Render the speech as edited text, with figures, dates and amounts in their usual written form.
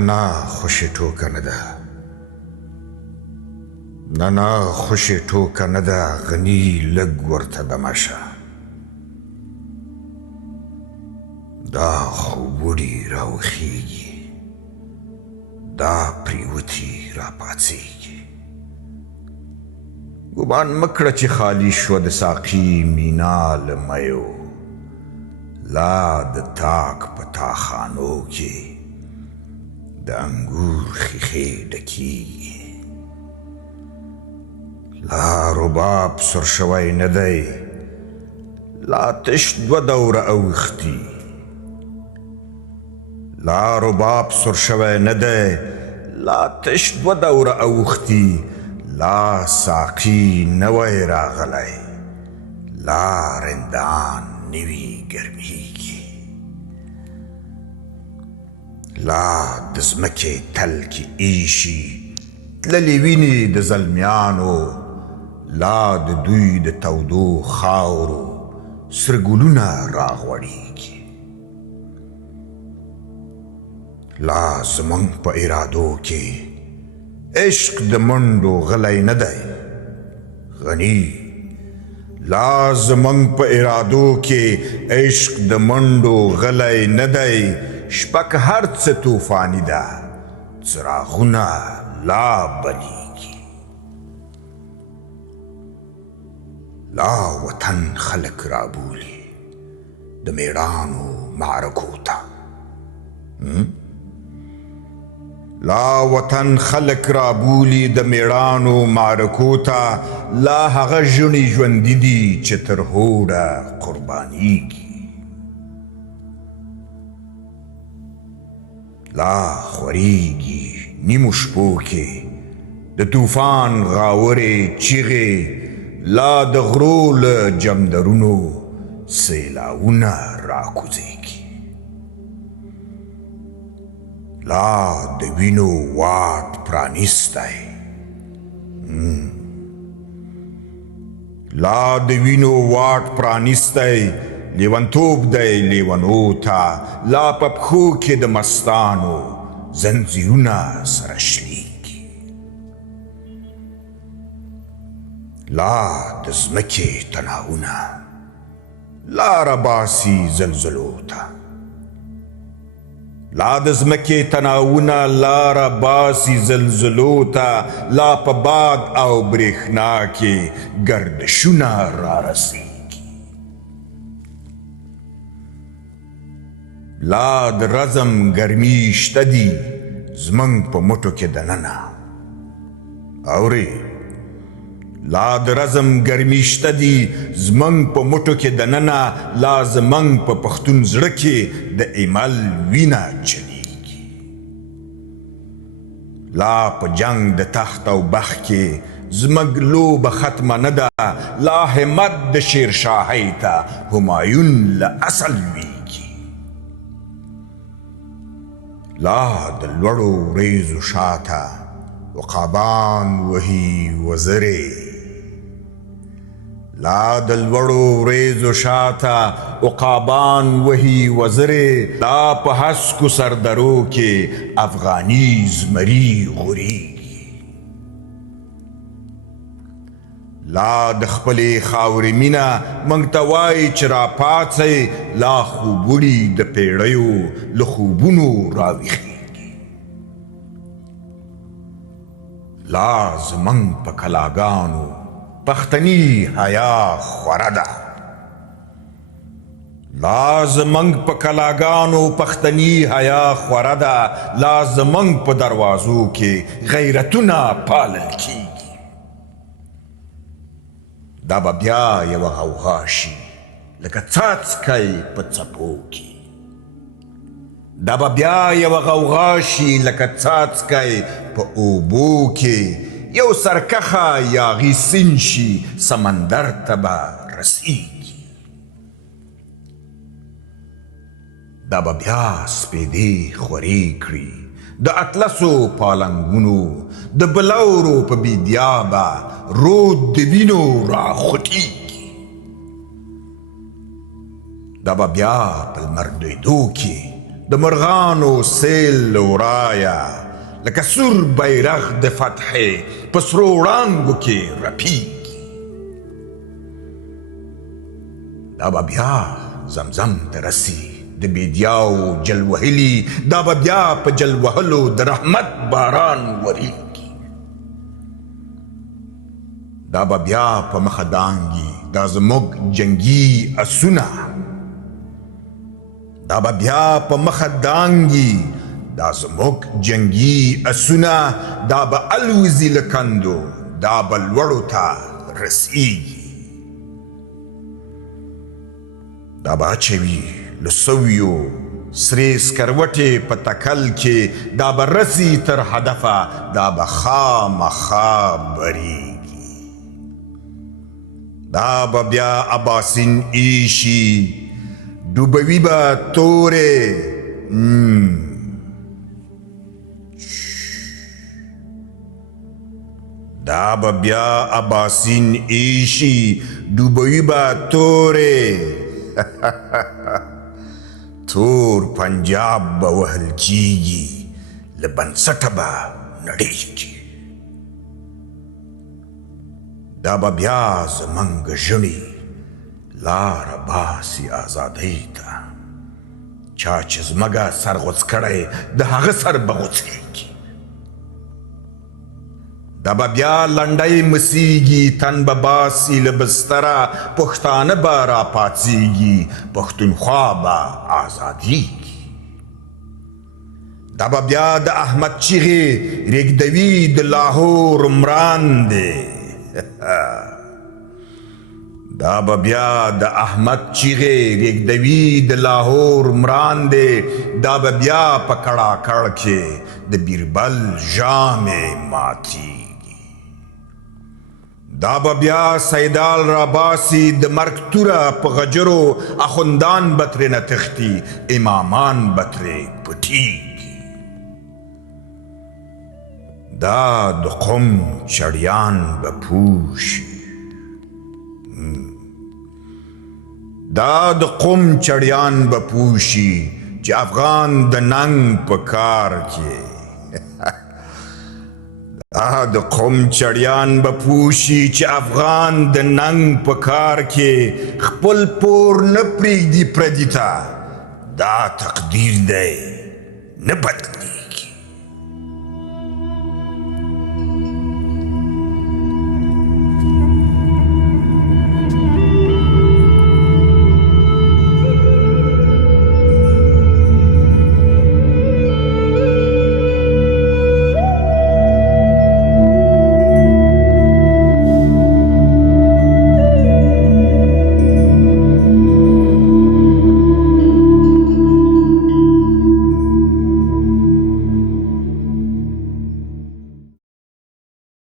نه خوشي ټوکه نه ده، نه خوشي ټوکه نه ده. غني لږ ورته دمه شه. دا خوبوړي راوخیږي، دا پریوتي راپاڅیږي. ګمان مکړه چې خالی شوه د ساقي مینا له میو. لا د تاک په تاخانو کې د انګور ښیښې ډکیږي. لا رباب سر شوی نه دی، لا تش دوه دوره اوښتي. لا رباب سر شوی نه دی، لا تش دوه دوره اوښتي. لا ساقي نوی راغلی، لا رندان نوي ګرمیږي. لا د ځمکې تل کې ایشي تللې وینې د زلمیانو. لا د دوی د تودو خاورو سره ګلونه راغوړېږي. لا زمونږ په ارادو کې عشق د منډو غلی نه دی غني. لا زمونږ په ارادو کې عشق د منډو غلی نه دی. شپه که هر څه طوفاني ده، څراغونه لا بلیږي. لا وطن خلک رابولي د میړانو معرکو ته. لا وطن خلک رابولي د میړانو معرکو ته. لا هغه ژڼې ژوندي دي چې تر هوډه قربانیږي. لا خوریږي نیمو شپو کې د طوفان غاورې چیغې. لا د غرو له جمدرونو سیلاونه راکوزیږي. لا د وینو واټ پرانیستی، لا د وینو واټ پرانیستی. لیونتوب دی لیونو ته. لا په پښو کې د مستانو زنځیرونه سره شلیږي. لا د ځمکې تناونه لاره باسي زلزلو ته. لا د ځمکې تناونه لاره باسي زلزلو ته. لا په باد او برېښنا کې گردشونه رارسي. لا د رزم ګرمي شته دي زمونږ په مټو کې دننه. اورې لا د رزم ګرمي شته دي زمونږ په مټو کې دننه. لا زمونږ په پښتون زړه کې د ایمل وینه چلیږي. لا په جنگ د تخت او بخ کې زموږ لوبه ختمه نه ده. لا همت د شیرشاهۍ ته همایون له اصل ویږي. لا د لوړو وریځو شاته عقابان وهي وزرې. لا د لوړو وریځو شاته عقابان وهي وزرې. لا په هسکو سردرو کې افغاني زمري غوریږي. لا د خپلې خاورې مینه موږ ته وایي چې راپاڅئ. لا خوبوړي د پیړیو له خوبونو راویښیږي. لا زمونږ په کلاګانو پښتني حیا خوره ده. لا زمونږ په کلاګانو پښتني حیا خوره ده. لا زمونږ په دروازو کې غیرتونه پالل کیږي. دا به بیا یوه غوغا شي لکه څاڅکی په څپو کې. دا به بیا یوه غوغا شي لکه څاڅکی په اوبو کې. یو سرکښه یاغي سیند شي سمندر ته به رسیږي. دا به بیا سپیدې خورې کړي د اطلسو پالنګونو. د بلورو په بیدیابه رود د وینو راخوټیږي. دا به بیا په لمر دویدو کې د مرغانو سیل ورایا لکه سور بیرغ د فتحې په سرو وړانګو کې رپیږي. دا به بیا زمزم ته رسي د بیدیاو جل وهلي، دا به بیا په جل وهلو د رحمت باران وریږي. دا به بیا په مخه دانګي دا زموږ جنگي اسونه، دا به بیا په مخه دانګي دا زموږ جنگي اسونه، دا به الوزي له کندو، دا به لوړو ته رسیږي. دا به اچوي له سویو سرې سکروټې په تکل کې، دا به رسي تر هدفه، دا به خامخا بریږي. دا به بیا اباسین ایشي ډوبوي به تورې، دا به بیا اباسین ایشي ډوبوي به تورې. تور پنجاب به وهل کیږي له بنسټه به نړیږي. دا به بیا زموږ ژړي لاره باسي ازادۍ ته، چا چې زموږه سر غوڅ کړی د هغه سر به غوڅېږي. دا به بیا لنډۍ مسیږي تن به باسي له بستره، پښتانه به راپاڅېږي پښتونخوا به ازادېږي. دا به بیا د احمد چیغې رېږدوي د لاهور مراندې. دا به بیا د احمد چیغې رېږدوي د لاهور مراندې، دا به بیا په کړاکړ کې د بیربل ژامې ماتېږي. دا به بیا سیدال راباسي د مرګ توره په غجرو، اخوندان به ترېنه تښتي امامان به ترې پټېږي. دا د قوم چړیان به پوه شي، دا د قوم چړیان به پوه شي چې افغان د ننګ په کار کې. دا د قوم چړیان به پوه شي چې افغان د ننګ په کار کې خپل پور نه پرېږدي پردي ته. دا تقدیر دی نه بدلي.